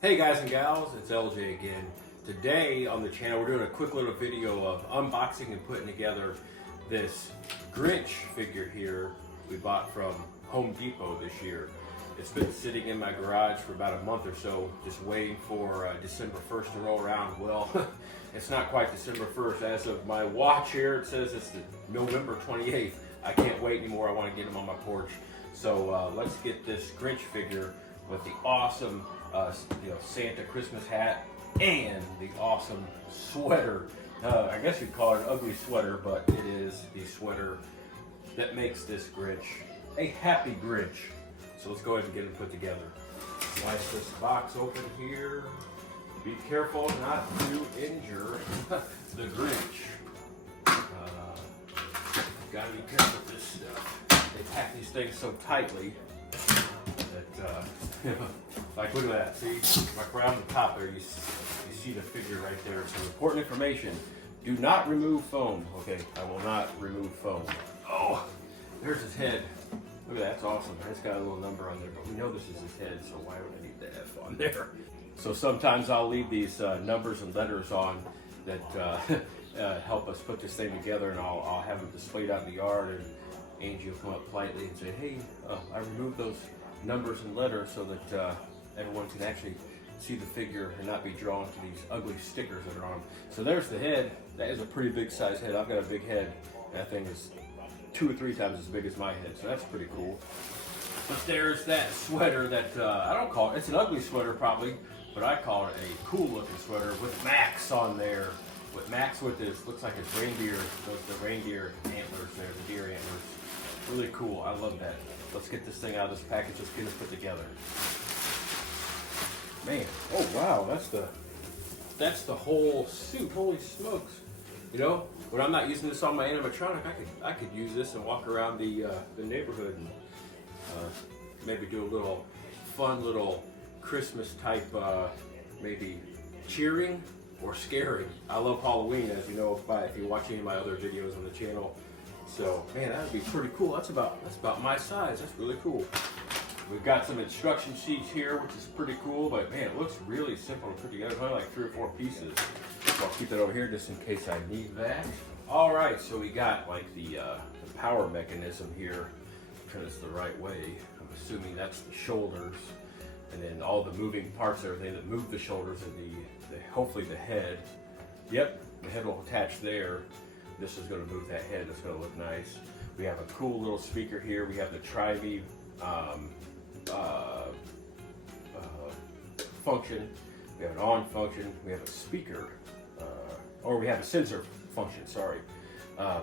Hey guys and gals, it's LJ again. Today on the channel we're doing a quick little video of unboxing and putting together this Grinch figure here we bought from Home Depot this year. It's been sitting in my garage for about a month or so, just waiting for December 1st to roll around. Well, it's not quite December 1st. As of my watch here, it says it's November 28th. I can't wait anymore. I want to get them on my porch. So let's get this Grinch figure with the awesome Santa Christmas hat and the awesome sweater. I guess you'd call it an ugly sweater, but it is the sweater that makes this Grinch a happy Grinch. So let's go ahead and get it put together. Slice this box open here. Be careful not to injure the Grinch. Gotta be careful with this stuff. They pack these things so tightly that, like look at that, see, like right on the top there, you see the figure right there. Some important information, do not remove foam. Okay, I will not remove foam. Oh, there's his head. Look at that, that's awesome. It's got a little number on there, but we know this is his head, so why would I need the F on there? So sometimes I'll leave these numbers and letters on that help us put this thing together, and I'll have them displayed out in the yard, and Angie will come up politely and say, hey, I removed those numbers and letters so that everyone can actually see the figure and not be drawn to these ugly stickers that are on them. So there's the head. That is a pretty big size head. I've got a big head. That thing is 2 or 3 times as big as my head, so that's pretty cool. But there's that sweater that I don't call it, it's an ugly sweater probably, but I call it a cool looking sweater with Max on there. With Max with this, looks like it's reindeer, the reindeer antlers there, the deer antlers. Really cool, I love that. Let's get this thing out of this package, let's get it put together. Man, oh wow, that's the whole suit, holy smokes. You know, when I'm not using this on my animatronic, I could use this and walk around the neighborhood and maybe do a little fun little Christmas type, maybe cheering or scaring. I love Halloween, as you know if you watch any of my other videos on the channel. So man, that would be pretty cool. That's about my size. That's really cool. We've got some instruction sheets here, which is pretty cool, but man, it looks really simple to put together. It's only like 3 or 4 pieces. So I'll keep that over here just in case I need that. All right, so we got like the power mechanism here. Turn this the right way. I'm assuming that's the shoulders, and then all the moving parts, everything that move the shoulders, and hopefully the head. Yep, the head will attach there. This is going to move that head. It's going to look nice. We have a cool little speaker here. We have the Tri-V function. We have an on function. We have a speaker, or we have a sensor function. Sorry,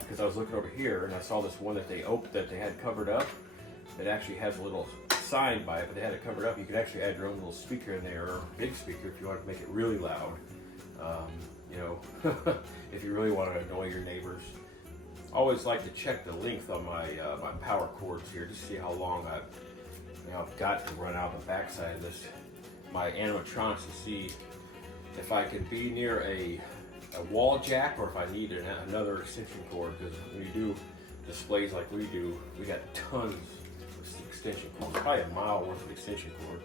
because I was looking over here and I saw this one that they had covered up. It actually has a little sign by it, but they had it covered up. You could actually add your own little speaker in there, or a big speaker if you want to make it really loud. You know, if you really want to annoy your neighbors. I always like to check the length on my my power cords here to see how long I've got to run out the backside of this my animatronics to see if I can be near a wall jack or if I need another extension cord, because when you do displays like we do, we got tons of extension cords, probably a mile worth of extension cord.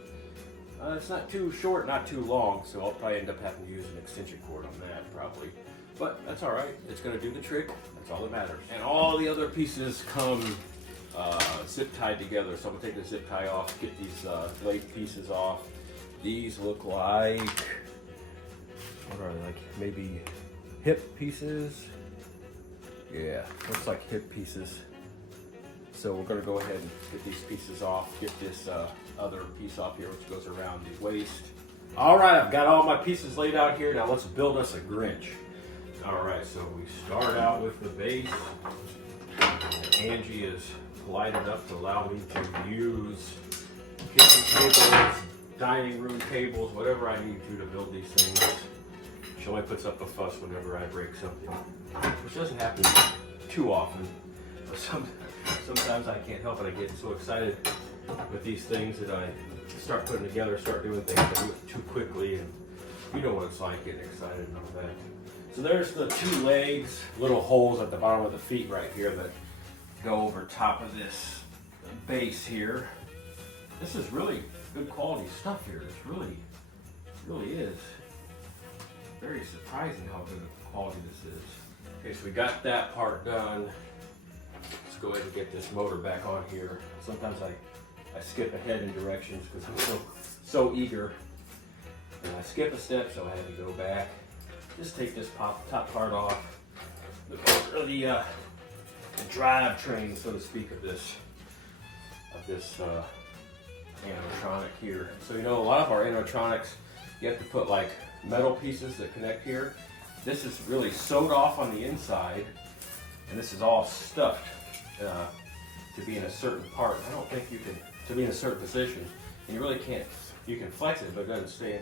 It's not too short, not too long, so I'll probably end up having to use an extension cord on that probably. But that's all right. It's going to do the trick. That's all that matters. And all the other pieces come zip tied together. So I'm going to take the zip tie off, get these blade pieces off. These look like, what are they, like maybe hip pieces? Yeah, looks like hip pieces. So we're going to go ahead and get these pieces off, get this other piece off here, which goes around the waist. All right, I've got all my pieces laid out here. Now let's build us a Grinch. All right, so we start out with the base. Angie is polite enough to allow me to use kitchen tables, dining room tables, whatever I need to build these things. She only puts up a fuss whenever I break something, which doesn't happen too often. But sometimes I can't help it. I get so excited with these things that I start putting together, start doing things. I do it too quickly, and you know what it's like getting excited and all that. So there's the 2 legs, little holes at the bottom of the feet right here that go over top of this base here. This is really good quality stuff here. It's really very surprising how good of quality this is. Okay, so we got that part done. Let's go ahead and get this motor back on here. Sometimes I skip ahead in directions because I'm so eager. And I skip a step, so I had to go back. Just take this top part off. The drivetrain, so to speak, of this animatronic here. So you know, a lot of our animatronics, you have to put like metal pieces that connect here. This is really sewed off on the inside, and this is all stuffed to be in a certain part. I don't think you can, to be in a certain position, and you really can't. You can flex it, but it doesn't stay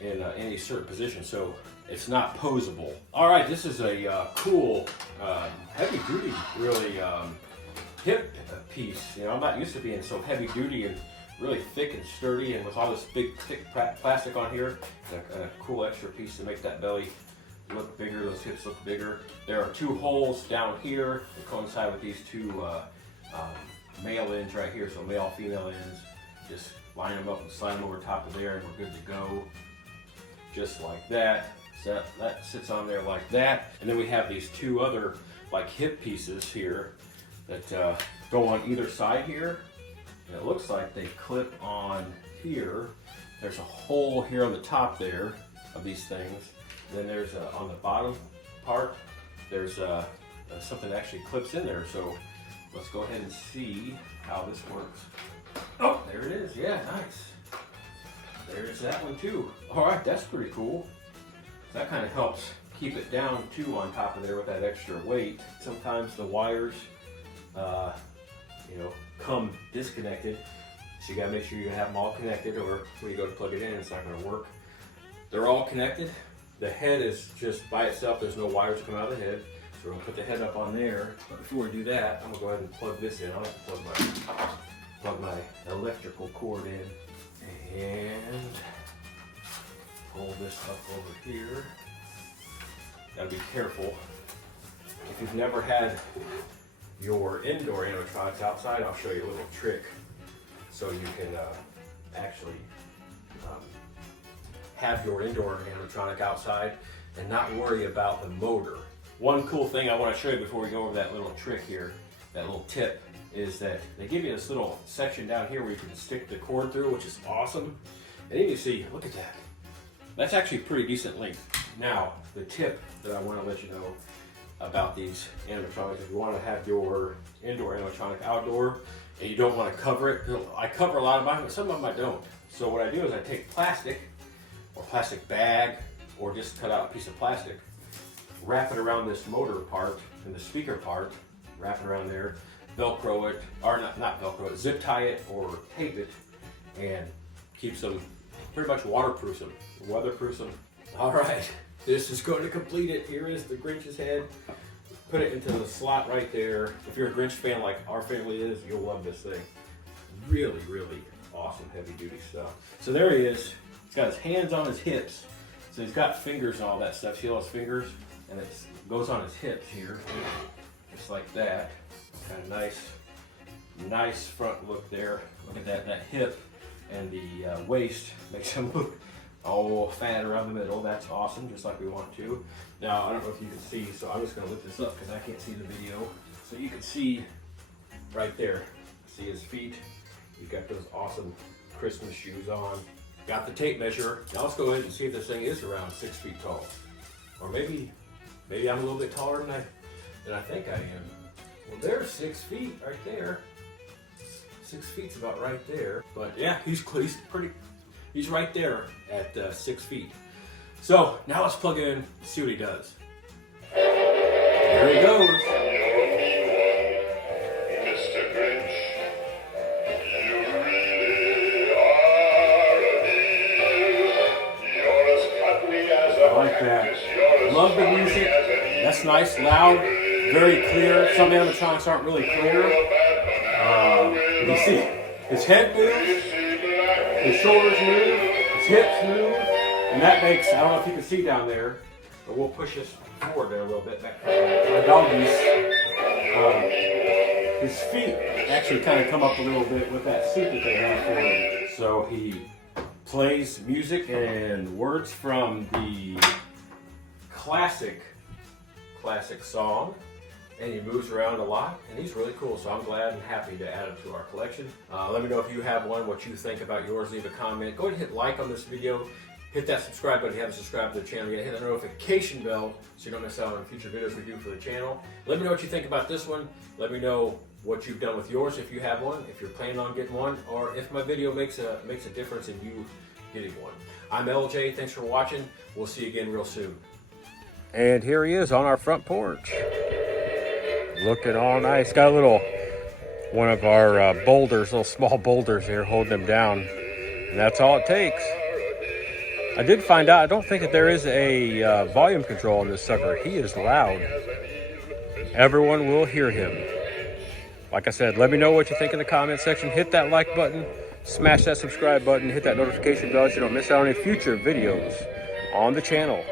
in any certain position, so it's not posable. All right, this is a cool, heavy-duty, really hip piece. You know, I'm not used to being so heavy-duty and really thick and sturdy, and with all this big, thick plastic on here, and a cool extra piece to make that belly look bigger, those hips look bigger. There are 2 holes down here that coincide with these 2 male ends right here, so male, female ends. Just line them up and slide them over top of there, and we're good to go. Just like that. So that sits on there like that. And then we have these 2 other like hip pieces here that go on either side here. And it looks like they clip on here. There's a hole here on the top there of these things. And then there's on the bottom part, there's something that actually clips in there. So let's go ahead and see how this works. Oh, there it is. Yeah, nice. There's that one too. All right, that's pretty cool. That kind of helps keep it down too on top of there with that extra weight. Sometimes the wires, you know, come disconnected. So you gotta make sure you have them all connected, or when you go to plug it in, it's not gonna work. They're all connected. The head is just by itself. There's no wires coming out of the head. So we're gonna put the head up on there. But before we do that, I'm gonna go ahead and plug this in. I'll have to plug my electrical cord in and pull this up over here. Gotta be careful. If you've never had your indoor animatronics outside, I'll show you a little trick so you can actually have your indoor animatronic outside and not worry about the motor. One cool thing I want to show you before we go over that little trick here, that little tip, is that they give you this little section down here where you can stick the cord through, which is awesome. And then you see, look at that. That's actually pretty decent length. Now, the tip that I want to let you know about these animatronics, if you want to have your indoor animatronic outdoor and you don't want to cover it, I cover a lot of mine, but some of them I don't. So what I do is I take plastic or plastic bag or just cut out a piece of plastic, wrap it around this motor part and the speaker part, wrap it around there, Velcro it, or not Velcro it, zip tie it or tape it, and keeps them pretty much weatherproof them. All right, this is going to complete it. Here is the Grinch's head. Put it into the slot right there. If you're a Grinch fan like our family is, you'll love this thing. Really, really awesome heavy duty stuff. So there he is. He's got his hands on his hips. So he's got fingers and all that stuff. See all his fingers? And it goes on his hips here, just like that. Kind of nice front look there. Look at that hip and the waist makes him look all fat around the middle. That's awesome, just like we want to. Now, I don't know if you can see, so I'm just going to lift this up because I can't see the video. So you can see right there, see his feet. He's got those awesome Christmas shoes on. Got the tape measure. Now let's go ahead and see if this thing is around 6 feet tall. Or maybe I'm a little bit taller than I think I am. Well, there's 6 feet right there. 6 feet's about right there. But yeah, he's right there at 6 feet. So now let's plug it in and see what he does. There he goes. Mr. Grinch, you really are a dear. You're as cuddly as a I like that. cactus. You're as Love the funny music. as an eel. That's nice, loud, very clear. Some animatronics aren't really clear. You see, his head moves, his shoulders move, his hips move, and that makes, I don't know if you can see down there, but we'll push this forward there a little bit. Back my doggies, his feet actually kind of come up a little bit with that suit that they have for him. So he plays music and words from the classic song, and he moves around a lot, and he's really cool. So I'm glad and happy to add him to our collection. Let me know if you have one, what you think about yours. Leave a comment. Go ahead and hit like on this video. Hit that subscribe button if you haven't subscribed to the channel yet. Hit the notification bell so you don't miss out on future videos we do for the channel. Let me know what you think about this one. Let me know what you've done with yours if you have one, if you're planning on getting one, or if my video makes a difference in you getting one. I'm LJ. Thanks for watching. We'll see you again real soon. And here he is on our front porch. Looking all nice. Got a little, one of our boulders, little small boulders here holding him down. And that's all it takes. I did find out, I don't think that there is a volume control on this sucker. He is loud. Everyone will hear him. Like I said, let me know what you think in the comment section. Hit that like button, smash that subscribe button, hit that notification bell so you don't miss out on any future videos on the channel.